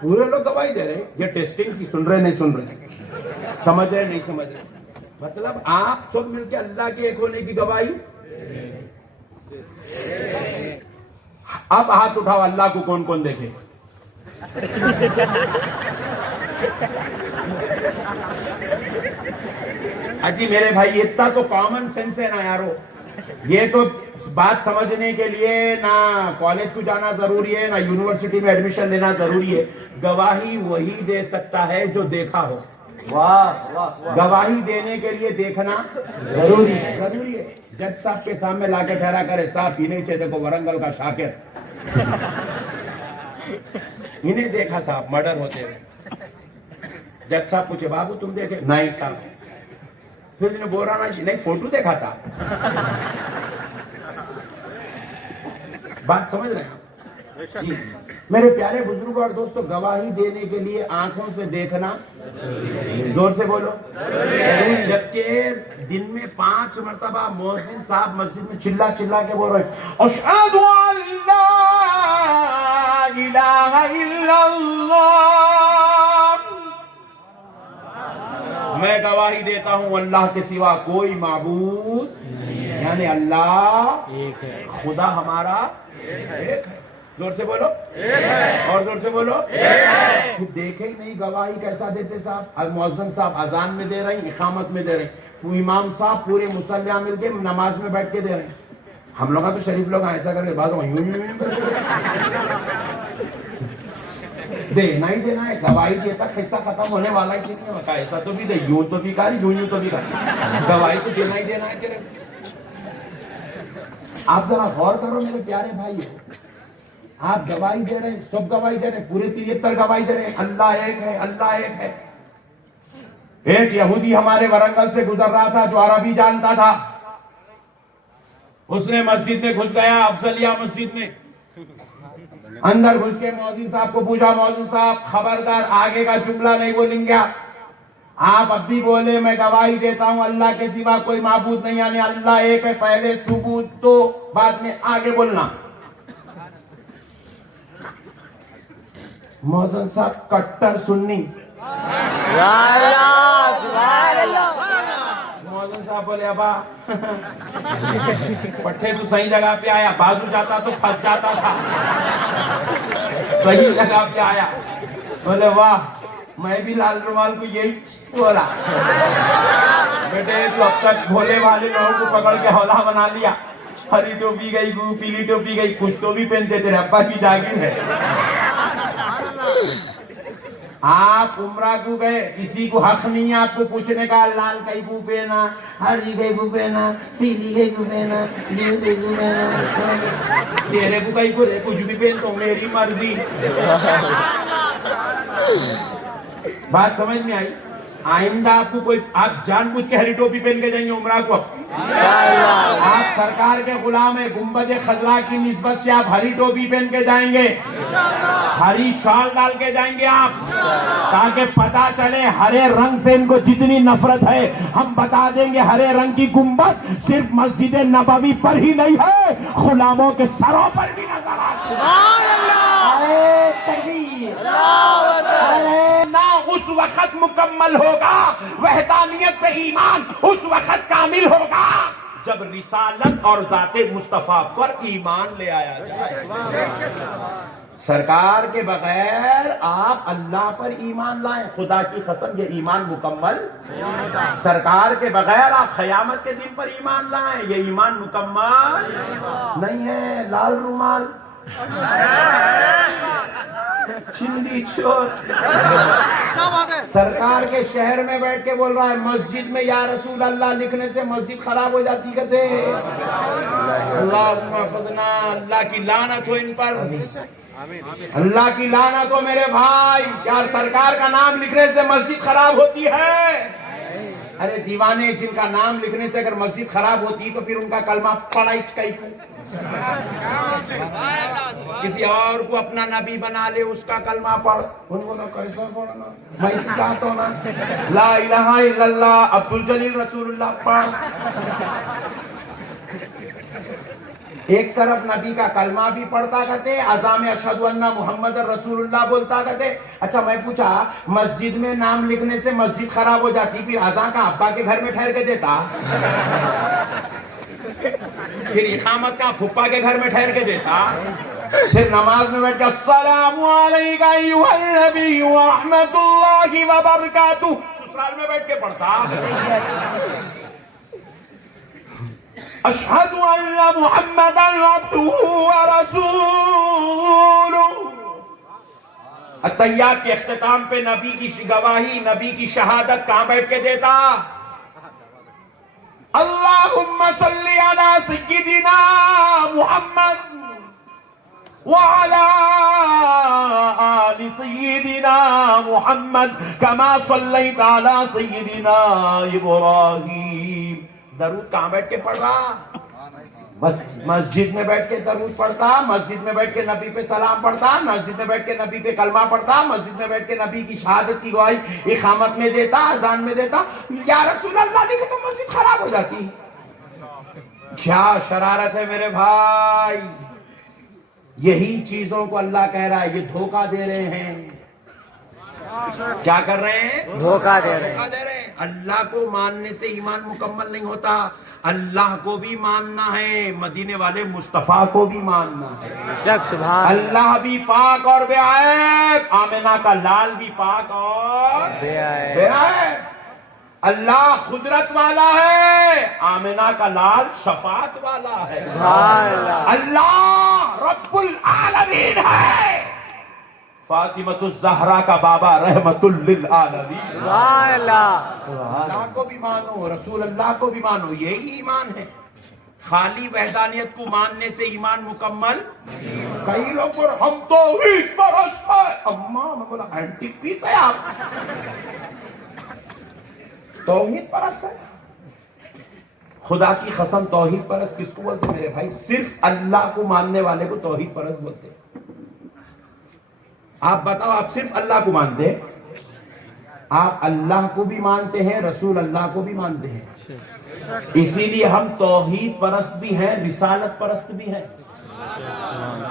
پورے لوگ گواہی دے رہے ہیں. یہ ٹیسٹنگ کی سن رہے نہیں سن رہے, سمجھ رہے نہیں سمجھ رہے. مطلب آپ سب مل کے اللہ کے ایک ہونے کی گواہی. اب ہاتھ اٹھاؤ, اللہ کو کون کون دیکھے؟ اجی میرے بھائی اتنا تو کامن سینس ہے نا یارو. یہ تو بات سمجھنے کے لیے نہ کالج کو جانا ضروری ہے, نہ یونیورسٹی میں ایڈمیشن لینا ضروری ہے. گواہی وہی دے سکتا ہے جو دیکھا ہو. گواہی دینے کے لیے دیکھنا ضروری ہے, ضروری ہے. جج صاحب کے سامنے لا کے ٹھہرا کرے, صاحب ہی نہیں چاہتے کو ورنگل کا شاکر, انہیں دیکھا صاحب مرڈر ہوتے ہوئے. جج صاحب پوچھے بابو تم دیکھے؟ نہیں صاحب. پھر انہیں بول رہا نہیں فوٹو دیکھا صاحب. بات سمجھ رہے ہیں آپ؟ جی میرے پیارے بزرگوں اور دوستوں, گواہی دینے کے لیے آنکھوں سے دیکھنا, زور سے بولو, جبکہ دن میں 5 مرتبہ مؤذن صاحب مسجد میں چلا چلا کے بول رہے ہیں اشہد ان لا الہ الا اللہ, میں گواہی دیتا ہوں اللہ کے سوا کوئی معبود نہیں, یعنی اللہ ایک ہے, خدا ہمارا ایک ہے. زور سے بولو اور زور سے بولو. دیکھے ہی نہیں گواہی کیسا دیتے صاحب؟ مؤذن صاحب اذان میں دے رہے ہیں, اقامت میں دے رہے ہیں, امام صاحب پورے مصلیہ مل کے نماز میں بیٹھ کے دے رہے ہیں. ہم لوگ تو شریف لوگ ایسا کر کے بعد دینا ہی دینا ہے. گواہی دیتا قصہ ختم ہونے والا ہی نہیں ہوتا. ایسا تو بھی دے, یوں تو بھی کاری, یوں تو بھی کاری, گواہی تو دینا ہی دینا ہے. آپ ذرا غور کرو میرے پیارے بھائی, آپ گواہی دے رہے ہیں, سب گواہی دے رہے ہیں, پورے 73 گواہی دے رہے ہیں اللہ ایک ہے, اللہ ایک ہے. ایک یہودی ہمارے ورنگل سے گزر رہا تھا جو عربی جانتا تھا, اس نے مسجد میں گھس گیا, افضلیہ مسجد میں اندر گھس کے مؤذن صاحب کو پوچھا, مؤذن صاحب خبردار آگے کا جملہ نہیں بولیں گے آپ اب بھی بولے میں گواہی دیتا ہوں اللہ کے سوا کوئی معبود نہیں, یعنی اللہ ایک ہے. پہلے ثبوت تو بعد میں آگے بولنا. مؤذن صاحب کٹر سنی, مؤذن صاحب بولے ابا پٹھے تو صحیح جگہ پہ آیا, بازو جاتا تو پھنس جاتا تھا, صحیح جگہ پہ آیا. بولے واہ, میں بھی لال رومال کو یہی بولا بیٹے, تو اب تک بھولے والے لوگوں کو پکڑ کے حوالہ بنا لیا. ہری ٹوپی گئی, پیلی ٹوپی گئی, کچھ تو بھی پہنتے تیرے ابا کی جاگیر ہے. آپ عمرہ کو گئے, کسی کو حق نہیں ہے آپ کو پوچھنے کا لال کئی کو پہنا, ہری کئی کو پہنا, پیلی کئی کو پہنا, نیو کئی کو پہنا, تیرے کو کئی کو کچھ بھی پہن تو میری مرضی. بات سمجھ میں آئی؟ آئندہ آپ کو کوئی, آپ جان بوجھ کے ہری ٹوپی پہن کے جائیں گے عمرہ کو؟ آپ سرکار کے غلام ہیں, گنبد خضرا کی نسبت سے آپ ہری ٹوپی پہن کے جائیں گے, ہری شال ڈال کے جائیں گے آپ, تاکہ پتا چلے ہرے رنگ سے ان کو جتنی نفرت ہے. ہم بتا دیں گے ہرے رنگ کی گنبد صرف مسجد نبوی پر ہی نہیں ہے, غلاموں کے سروں پر بھی نظر آتی ہے. اس وقت مکمل ہوگا وحدانیت پہ ایمان, اس وقت کامل ہوگا جب رسالت اور ذات مصطفیٰ پر ایمان لے آیا جائے. سرکار کے بغیر آپ اللہ پر ایمان لائیں, خدا کی قسم یہ ایمان مکمل. سرکار کے بغیر آپ قیامت کے دن پر ایمان لائیں, یہ ایمان مکمل نہیں ہے. لال رومال, چندی چور, سرکار کے شہر میں بیٹھ کے بول رہا ہے مسجد میں یا رسول اللہ لکھنے سے مسجد خراب ہو جاتی کہتے. اللہم احفظنا, اللہ کی لعنت ہو ان پر, اللہ کی لعنت ہو میرے بھائی. کیا سرکار کا نام لکھنے سے مسجد خراب ہوتی ہے؟ ارے دیوانے, جن کا نام لکھنے سے اگر مسجد خراب ہوتی تو پھر ان کا کلمہ پڑھائی کہیں کو, کسی اور کو اپنا نبی بنا لے, اس کا کلمہ پڑھ, ان کو کیسا پڑھنا, میں سکھاتا ہوں نا, لا الہ الا اللہ عبد الجلیل رسول اللہ پڑھ. ایک طرف نبی کا کلمہ بھی پڑھتا کرتے، اذان میں اشہد ان محمد رسول اللہ بولتا کرتے. اچھا میں پوچھا مسجد میں نام لکھنے سے مسجد خراب ہو جاتی، پھر اذان کا ابا کے گھر میں ٹھہر کے دیتا؟ پھر اقامت کا پھپا کے گھر میں ٹھہر کے دیتا؟ پھر نماز میں بیٹھ کے السلام علیکم ایھا النبی ورحمۃ اللہ وبرکاتہ سسرال میں بیٹھ کے پڑھتا؟ اشہد ان محمدا عبدہ ورسولہ. التحیات کے اختتام پہ نبی کی گواہی، نبی کی شہادت کہاں بیٹھ کے دیتا؟ اللہم صلی علی سیدنا محمد وعلى آل سيدنا محمد كما صليت على سيدنا إبراهيم. درود کہاں بیٹھ کے پڑھ رہا؟ مسجد میں بیٹھ کے درود پڑھتا، مسجد میں بیٹھ کے نبی پہ سلام پڑھتا، مسجد میں بیٹھ کے نبی پہ کلمہ پڑھتا، مسجد میں بیٹھ کے نبی کی شہادت کی گواہی اقامت میں دیتا، اذان میں دیتا. یا رسول اللہ لکھے تو مسجد خراب ہو جاتی. کیا شرارت ہے میرے بھائی. یہی چیزوں کو اللہ کہہ رہا ہے یہ دھوکہ دے رہے ہیں. کیا کر رہے ہیں؟ دھوکہ دے رہے ہیں. اللہ کو ماننے سے ایمان مکمل نہیں ہوتا. اللہ کو بھی ماننا ہے، مدینے والے مصطفیٰ کو بھی ماننا ہے. اللہ بھی پاک اور بے عیب، آمنہ کا لال بھی پاک اور بے عیب. اللہ قدرت والا ہے، آمنہ کا لال شفاعت والا ہے. اللہ رب العالمین ہے، فاطمۃ الزہرا کا بابا رحمت للعالمین. اللہ کو بھی مانو، رسول اللہ کو بھی مانو، یہی ایمان ہے. خالی وحدانیت کو ماننے سے ایمان مکمل. کئی لوگ ہم توحید پرست ہیں، اماں میں بولا اینٹی پیس ہے آپ. توحید پرست ہے. خدا کی قسم توحید پرست کس کو بولتے میرے بھائی؟ صرف اللہ کو ماننے والے کو توحید پرست بولتے. آپ بتاؤ، آپ صرف اللہ کو مانتے؟ آپ اللہ کو بھی مانتے ہیں، رسول اللہ کو بھی مانتے ہیں. اسی لیے ہم توحید پرست بھی ہیں، رسالت پرست بھی ہیں.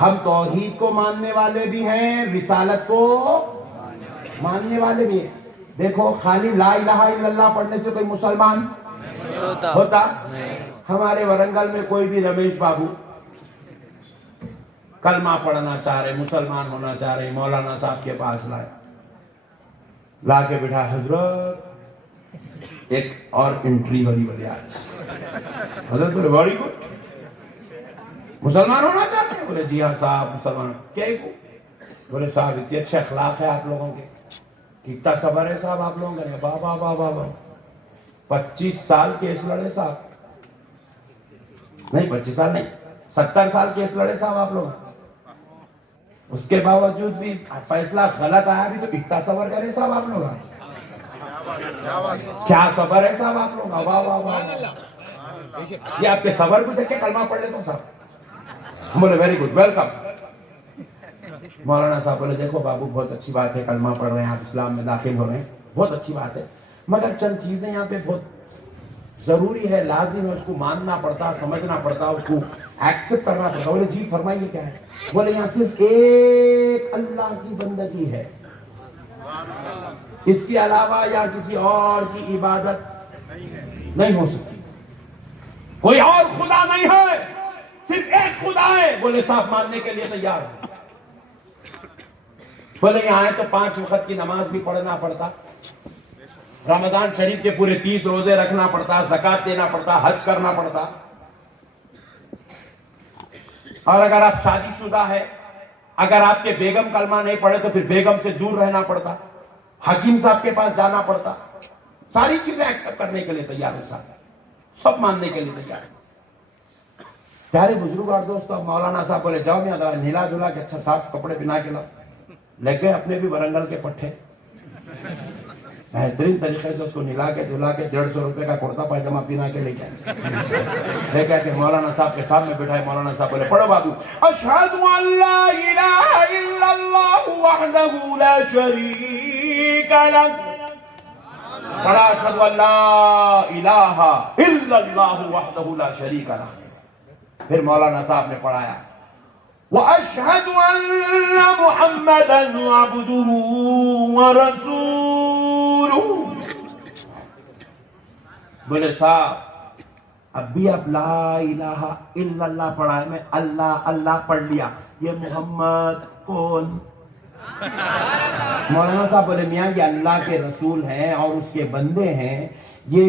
ہم توحید کو ماننے والے بھی ہیں، رسالت کو ماننے والے بھی ہیں. دیکھو خالی لا الہ الا اللہ پڑھنے سے کوئی مسلمان ہوتا؟ ہمارے ورنگل میں کوئی بھی رمیش بابو کلمہ پڑھنا چاہ رہے، مسلمان ہونا چاہ رہے، مولانا صاحب کے پاس لائے، لا کے بٹھا حضرت ایک اور انٹری بڑی آج. حضرت بولے ویری گڈ، مسلمان ہونا چاہتے ہیں؟ بولے جی ہاں صاحب مسلمان. کیا بولے صاحب اتنے اچھے اخلاق ہے آپ لوگوں کے، کتنا صبر ہے صاحب آپ لوگوں کا. بابا بابا بابا 25 سال کیس لڑے صاحب، نہیں 25 سال نہیں 70 سال کیس لڑے صاحب آپ لوگ. اس کے باوجود بھی فیصلہ غلط آیا بھی تو اتنا صبر کرے صاحب آپ لوگ. کیا صبر ہے صاحب آپ لوگ. واہ واہ واہ. یہ آپ کے صبر کو دیکھ کے کلمہ پڑھ لیتا ہوں صاحب. بولے ویری گڈ ویلکم. مولانا صاحب بولے دیکھو بابو بہت اچھی بات ہے، کلمہ پڑھ رہے ہیں آپ، اسلام میں داخل ہو رہے ہیں، بہت اچھی بات ہے، مگر چند چیزیں یہاں پہ بہت ضروری ہے، لازم ہے، اس کو ماننا پڑتا، سمجھنا پڑتا، اس کو ایکسپٹ کرنا پڑتا. بولے جی فرمائیے کیا ہے. بولے یہاں صرف ایک اللہ کی بندگی ہے، اس کے علاوہ یا کسی اور کی عبادت نہیں ہو سکتی، کوئی اور خدا نہیں ہے، صرف ایک خدا ہے. بولے صاحب ماننے کے لیے تیار ہے. بولے یہاں ہے تو 5 وقت کی نماز بھی پڑھنا پڑتا، رمضان شریف کے پورے 30 روزے رکھنا پڑتا، زکوٰۃ دینا پڑتا، حج کرنا پڑتا. اور اگر آپ شادی شدہ ہے، اگر آپ کے بیگم کلمہ نہیں پڑھے تو پھر بیگم سے دور رہنا پڑتا، حکیم صاحب کے پاس جانا پڑتا. ساری چیزیں ایکسپٹ کرنے کے لیے تیار ہے صاحب، سب ماننے کے لیے تیار ہے. پیارے بزرگ اور دوستو، اب مولانا صاحب بولے جاؤ میں نلا دھلا کے اچھا صاف کپڑے پہنا کے لاؤ. لے گئے اپنے بھی ورنگل کے پٹھے، بہترین طریقے سے اس کو نلا کے دھلا کے 150 روپے کا کرتا پاجامہ پہنا کے لے گئے. لے گئے کہ مولانا صاحب کے سامنے بٹھائے. مولانا صاحب بولے پڑھو بابو، اشہد ان لا الہ الا اللہ وحدہ لا شریک لہ. پڑھا اشہد ان لا الہ الا اللہ وحدہ لا شریک لہ. پھر مولانا صاحب نے پڑھایا وَأَشْهَدُ أَنَّ مُحَمَّدًا عَبْدُهُ وَرَسُولُهُ. بولے صاحب اب بھی آپ لا الہ الا اللہ پڑھا ہے، میں اللہ اللہ پڑھ لیا، یہ محمد کون؟ مولانا صاحب بولے میاں یہ اللہ کے رسول ہیں اور اس کے بندے ہیں، یہ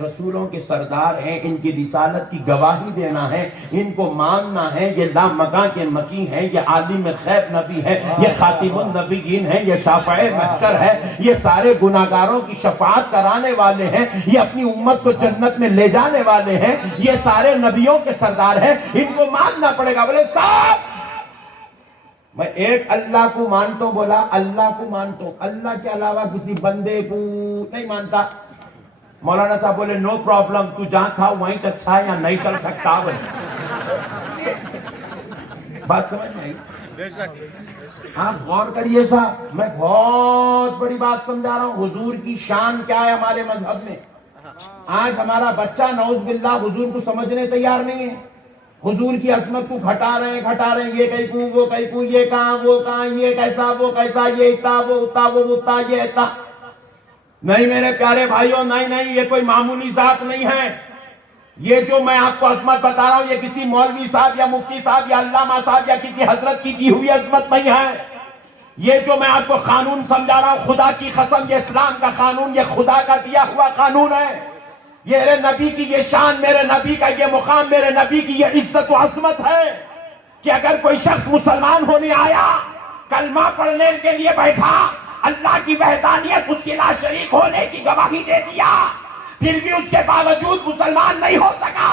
رسولوں کے سردار ہیں، ان کی رسالت کی گواہی دینا ہے، ان کو ماننا ہے، یہ لا مکاں کے مکی ہیں، یہ عالم غیب نبی ہے، یہ خاتم النبیین ہیں، یہ شافع محشر ہے، یہ سارے گناہگاروں کی شفاعت کرانے والے ہیں، یہ اپنی امت کو جنت میں لے جانے والے ہیں، یہ سارے نبیوں کے سردار ہیں، ان کو ماننا پڑے گا. بولے صاحب میں ایک اللہ کو مانتا ہوں، بولا اللہ کو مانتا ہوں، اللہ کے علاوہ کسی بندے کو نہیں مانتا. مولانا صاحب بولے نو پرابلم، تو جہاں تھا وہیں اچھا ہے یا نہیں چل سکتا. بات سمجھ میں آئی؟ آپ غور کریے صاحب، میں بہت بڑی بات سمجھا رہا ہوں. حضور کی شان کیا ہے ہمارے مذہب میں؟ آج ہمارا بچہ نعوذ باللہ حضور کو سمجھنے تیار نہیں ہے. حضور کی عظمت کو گھٹا رہے ہیں، یہ کہیں کو وہ کہیں کو، یہ کہاں وہ کہاں، یہ کیسا وہ کیسا، یہ اتا وہ اتا وہ اتا یہ اتا. نہیں میرے پیارے بھائیوں، نہیں یہ کوئی معمولی ذات نہیں ہے. یہ جو میں آپ کو عظمت بتا رہا ہوں یہ کسی مولوی صاحب یا مفتی صاحب یا علامہ صاحب یا کسی حضرت کی دی ہوئی عظمت نہیں ہے. یہ جو میں آپ کو قانون سمجھا رہا ہوں، خدا کی قسم یہ اسلام کا قانون، یہ خدا کا دیا ہوا قانون ہے. یہ میرے نبی کی یہ شان، میرے نبی کا یہ مقام، میرے نبی کی یہ عزت و عظمت ہے کہ اگر کوئی شخص مسلمان ہونے آیا، کلمہ پڑھنے کے لیے بیٹھا، اللہ کی وحدانیت اس کے لا شریک ہونے کی گواہی دے دیا، پھر بھی اس کے باوجود مسلمان نہیں ہو سکا،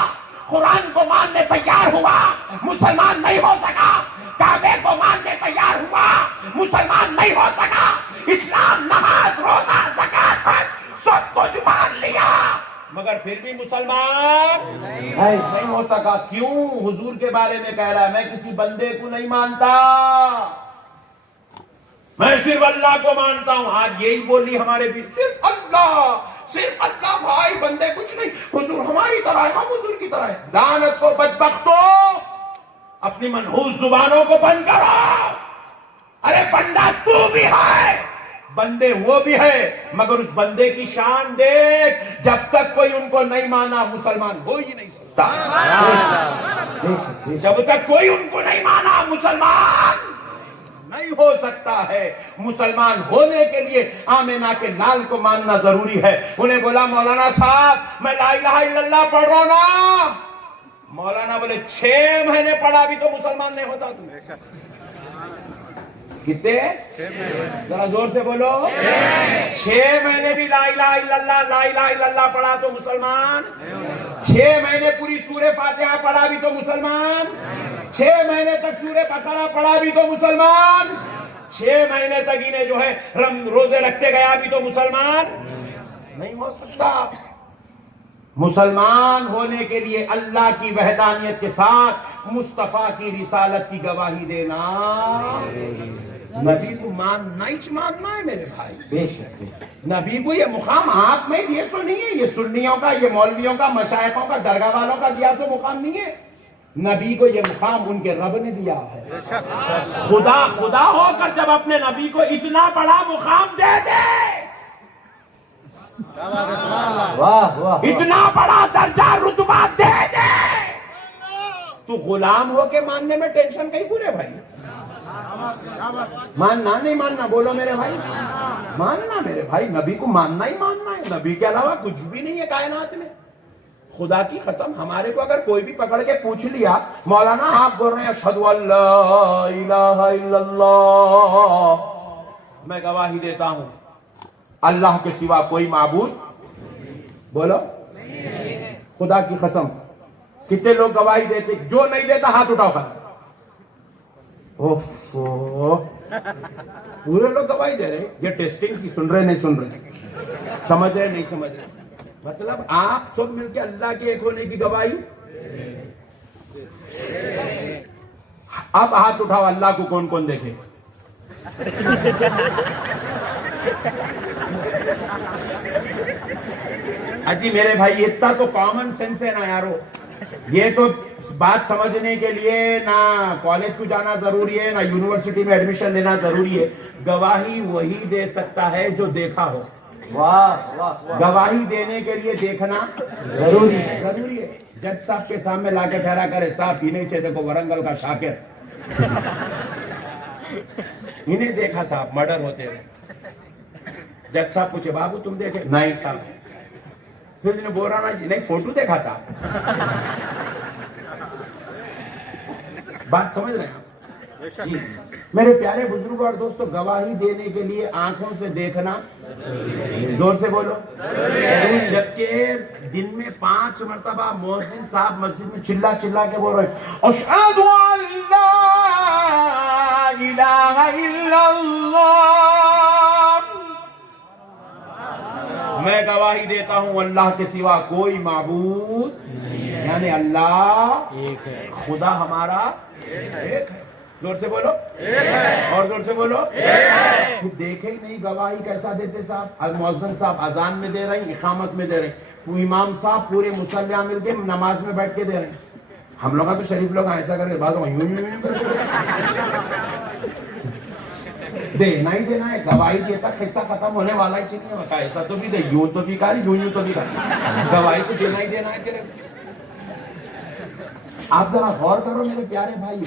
قرآن کو ماننے تیار ہوا، مسلمان نہیں ہو سکا، کعبے کو ماننے تیار ہوا، مسلمان نہیں ہو سکا، اسلام نماز روزہ زکات حج سب کچھ مان لیا مگر پھر بھی مسلمان نہیں ہو سکا. کیوں؟ حضور کے بارے میں کہہ رہا ہے میں کسی بندے کو نہیں مانتا، میں صرف اللہ کو مانتا ہوں. آج یہی بولی ہمارے بھی، صرف اللہ بھائی، بندے کچھ نہیں، حضور ہماری طرح ہے، ہم حضور کی طرح ہے. لعنت ہو بدبختو، اپنی منحوس زبانوں کو بند کرو. ارے بندہ تو بھی ہے، بندے وہ بھی ہے، مگر اس بندے کی شان دیکھ. جب تک کوئی ان کو نہیں مانا مسلمان ہو ہی نہیں سکتا. جب تک کوئی ان کو نہیں مانا مسلمان نہیں ہو سکتا ہے. مسلمان ہونے کے لیے آمینہ کے لال کو ماننا ضروری ہے. انہیں بولا مولانا صاحب میں لا الہ الا اللہ پڑھ رہا ہوں نا. مولانا بولے 6 مہینے پڑھا بھی تو مسلمان نہیں ہوتا. تم کتنے؟ ذرا زور سے بولو. 6 مہینے بھی لا الہ الا اللہ پڑھا تو مسلمان. 6 مہینے پوری سورہ فاتحہ پڑھا بھی تو مسلمان. 6 مہینے تک سورہ بقرہ پڑھا بھی تو مسلمان. 6 مہینے تک انہیں جو ہے روزے رکھتے گیا بھی تو مسلمان نہیں ہو سکتا. مسلمان ہونے کے لیے اللہ کی وحدانیت کے ساتھ مصطفیٰ کی رسالت کی گواہی دینا. نبی کو ماننا ہے میرے بھائی. بے شک نبی کو یہ مقام آپ میں یہ تو نہیں ہے، یہ سنیوں کا، یہ مولویوں کا، مشائخوں کا، درگاہ والوں کا دیا تو مقام نہیں ہے. نبی کو یہ مقام ان کے رب نے دیا ہے. خدا ہو کر جب اپنے نبی کو اتنا بڑا مقام دے دے، اتنا بڑا درجہ رتبہ دے دے، تو غلام ہو کے ماننے میں ٹینشن کہیں پورے بھائی. ماننا نہیں ماننا بولو میرے بھائی. ماننا میرے بھائی، نبی کو ماننا ہی ماننا ہے. نبی کے علاوہ کچھ بھی نہیں ہے کائنات میں. خدا کی قسم ہمارے کو اگر کوئی بھی پکڑ کے پوچھ لیا مولانا آپ بول رہے ہیں اشہد ان لا الہ الا اللہ، میں گواہی دیتا ہوں اللہ کے سوا کوئی معبود بولو خدا کی قسم. کتنے لوگ گواہی دیتے؟ جو نہیں دیتا ہاتھ اٹھاؤ کر. پورے لوگ گواہی دے رہے. یہ ٹیسٹنگ کی سن رہے نہیں سن رہے، سمجھ رہے نہیں سمجھ رہے. مطلب آپ سب مل کے اللہ کے ایک ہونے کی گواہی. اب ہاتھ اٹھاؤ اللہ کو کون کون دیکھے. اجی میرے بھائی اتنا تو کامن سینس ہے نا یارو. یہ تو بات سمجھنے کے لیے نہ کالج کو جانا ضروری ہے، نہ یونیورسٹی میں ایڈمیشن لینا ضروری ہے. گواہی وہی دے سکتا ہے جو دیکھا ہو. گواہی دینے کے لیے دیکھنا ضروری ہے. ضروری ہے. جج صاحب کے سامنے لا کے ٹھہرا کرے صاحب ہی نہیں چاہتے کو ورنگل کا شاکر انہیں دیکھا صاحب مرڈر ہوتے ہوئے. جج صاحب پوچھے بابو تم دیکھے؟ نہیں صاحب. پھر انہیں بول رہا نہیں فوٹو دیکھا صاحب. بات سمجھ رہے ہیں آپ؟ جی میرے پیارے بزرگ اور دوستو، گواہی دینے کے لیے آنکھوں سے دیکھنا زور سے بولو. جبکہ دن میں 5 مرتبہ مؤذن صاحب مسجد میں چلا چلا کے بول رہے ہیں اشہد ان لا الہ الا اللہ، میں گواہی دیتا ہوں اللہ کے سوا کوئی معبود، یعنی اللہ خدا ہمارا ایک ہے. زور سے بولو اور زور سے بولو. دیکھے ہی نہیں گواہی کیسا دیتے صاحب؟ مؤذن صاحب اذان میں دے رہے ہیں، اقامت میں دے رہے ہیں، امام صاحب پورے مصلیہ مل کے نماز میں بیٹھ کے دے رہے ہیں. ہم لوگ تو شریف لوگ ایسا کر کے بعض دینا ہی دینا ہے. گواہی دیتا قصہ ختم ہونے والا ہی چاہیے. ایسا تو بھی دے، یوں تو بھی کاری، یوں تو بھی کاری. گواہی تو دینا ہی دینا ہے. کہ آپ ذرا غور کرو میرے پیارے بھائی،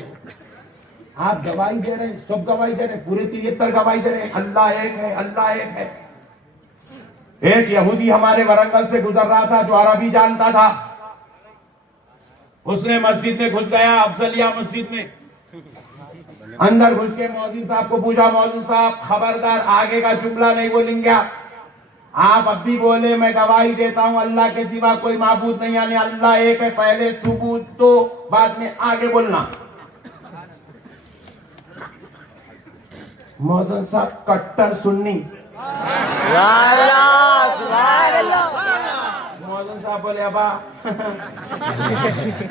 آپ گواہی دے رہے ہیں، سب گواہی دے رہے ہیں، پورے 73 گواہی دے رہے ہیں اللہ ایک ہے، اللہ ایک ہے. ایک یہودی ہمارے ورنگل سے گزر رہا تھا جو عربی جانتا تھا. اس نے مسجد میں گھس گیا، افضلیہ مسجد میں اندر گھس کے مؤذن صاحب کو پوچھا مؤذن صاحب خبردار آگے کا جملہ نہیں بولیں گے آپ اب بھی بولے میں گواہی دیتا ہوں اللہ کے سوا کوئی معبود نہیں، یعنی اللہ ایک ہے. پہلے ثبوت تو بعد میں آگے بولنا. مؤذن صاحب کٹر سنی. مؤذن صاحب بولے ابا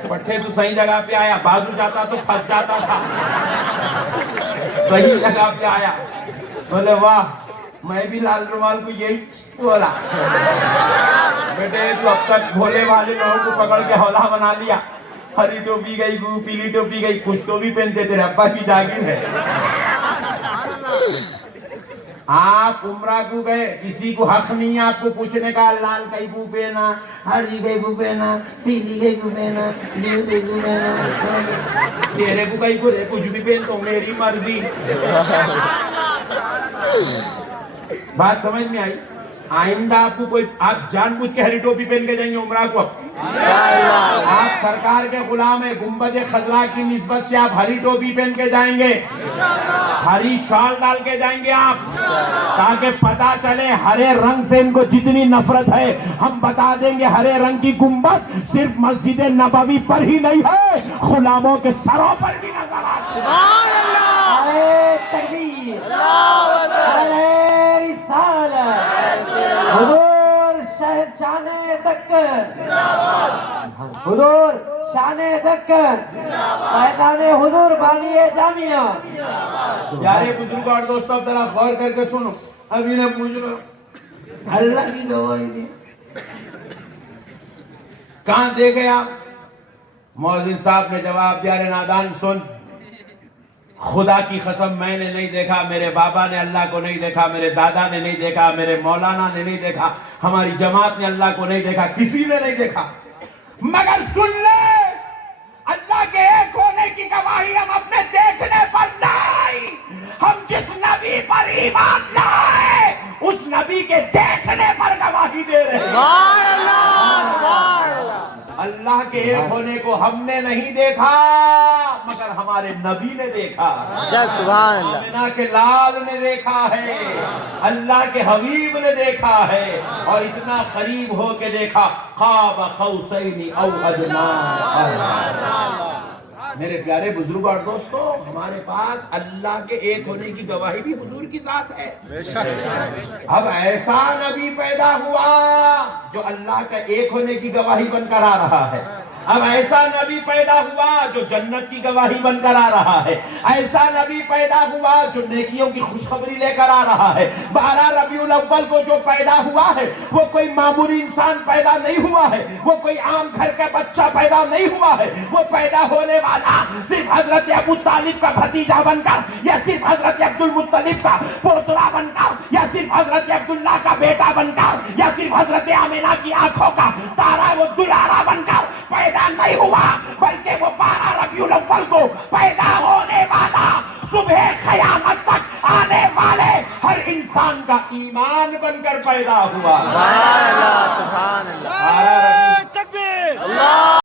پٹھے تو صحیح جگہ پہ آیا، بازو جاتا تو پھنس جاتا تھا، صحیح جگہ پہ آیا. بولے واہ، میں بھی لال رومال کو یہی بولا. بیٹے تو اب تک بھولے والے لوگوں کو پکڑ کے حوالہ بنا لیا. ہری ٹوپی گئی، پیلی ٹوپی گئی، کچھ تو بھی پہنتے تیرے ابا کی جاگیر ہے. آپ عمرہ کو گئے، کسی کو حق نہیں ہے آپ کو پوچھنے کا لال کئی کو پہنا، ہری کئی کو پہنا، پیلی کئی کو پہنا، نیو کئی کو پہنا، تیرے کو کئی کو کچھ بھی پہن تو میری مرضی. بات سمجھ میں آئی؟ آئندہ آپ کو کوئی آپ جان بوجھ کے ہری ٹوپی پہن کے جائیں گے عمرہ کو. آپ سرکار کے غلام ہیں، گنبد خضرا کی نسبت سے آپ ہری ٹوپی پہن کے جائیں گے، ہری شال ڈال کے جائیں گے آپ، تاکہ پتا چلے ہرے رنگ سے ان کو جتنی نفرت ہے. ہم بتا دیں گے ہرے رنگ کی گنبد صرف مسجد نبوی پر ہی نہیں ہے، غلاموں کے سروں پر بھی نظر آتی ہے. سبحان اللہ، تکبیر، حضور شان دکن، حضور شان دکن، قائدان حضور بانی جامعہ. پیارے بزرگوں اور دوستوں ذرا غور کر کے سنو. ابھی نے پوچھ رہا اللہ کی گواہی دی کہاں دے گئے آپ؟ مؤذن صاحب نے جواب دیا، نادان سن، خدا کی قسم میں نے نہیں دیکھا، میرے بابا نے اللہ کو نہیں دیکھا، میرے دادا نے نہیں دیکھا، میرے مولانا نے نہیں دیکھا، ہماری جماعت نے اللہ کو نہیں دیکھا، کسی نے نہیں دیکھا. مگر سن لے، اللہ کے ایک ہونے کی گواہی ہم اپنے دیکھنے پر لائے. ہم جس نبی پر ایمان لائے اس نبی کے دیکھنے پر گواہی دے رہے ہیں. سبحان اللہ، سبحان اللہ. اللہ کے ایک ہونے کو ہم نے نہیں دیکھا مگر ہمارے نبی نے دیکھا. سبحان اللہ. آمنہ کے لال نے دیکھا ہے، اللہ کے حبیب نے دیکھا ہے، اور اتنا قریب ہو کے دیکھا، قاب قوسین او ادنی. میرے پیارے بزرگ اور دوستو، ہمارے پاس اللہ کے ایک ہونے کی گواہی بھی حضور کی ذات ہے. اب ایسا نبی پیدا ہوا جو اللہ کا ایک ہونے کی گواہی بن کر آ رہا ہے. اب ایسا نبی پیدا ہوا جو جنت کی گواہی بن کر آ رہا ہے، ایسا نبی پیدا ہوا جو نیکیوں کی خوشخبری لے کر آ رہا ہے۔ 12 ربیع الاول کو جو پیدا ہوا ہے وہ کوئی معمولی انسان پیدا نہیں ہوا ہے، وہ کوئی عام گھر کا بچہ پیدا نہیں ہوا ہے، وہ پیدا ہونے والا صرف حضرت ابو طالب کا بھتیجا بن کر، یا صرف حضرت عبد المطلب کا پوترا بن کر، یا صرف حضرت عبداللہ کا بیٹا بن کر، یا صرف حضرت آمینہ کی آنکھوں کا تارا وہ دلارا بن کر پیدا نہیں ہوا، بلکہ وہ 12 ربیع الاول کو پیدا ہونے والا، صبح قیامت تک آنے والے ہر انسان کا ایمان بن کر پیدا ہوا۔ سبحان اللہ، سبحان اللہ، بارہ ربیع تکبیر، اللہ